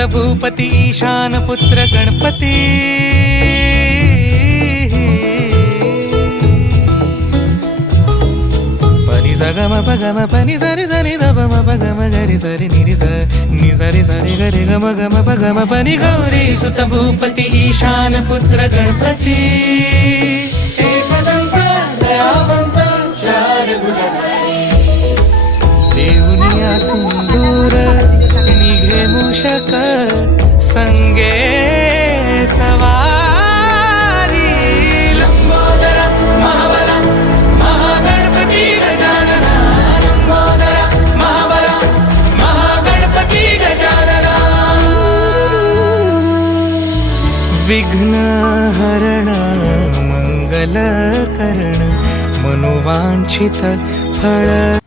सुत भूपती ईशान पुत्र गणपती पनी सगम पगम पनी सरी सरी दबम पगम गरी सरी निरी नि सरी सरी गरी गम गम पगम पनी गौरी सुत भूपती ईशान पुत्र गणपती एकदंत दयावंत चार भुजधारी देऊनिया सिंदूर निघे मूषक संगे सवारी लंबोदर महाबला महागणपती गजानना लंबोदर महाबला महागणपती गजानना विघ्न हरण मंगल करण मनोवांछित फळ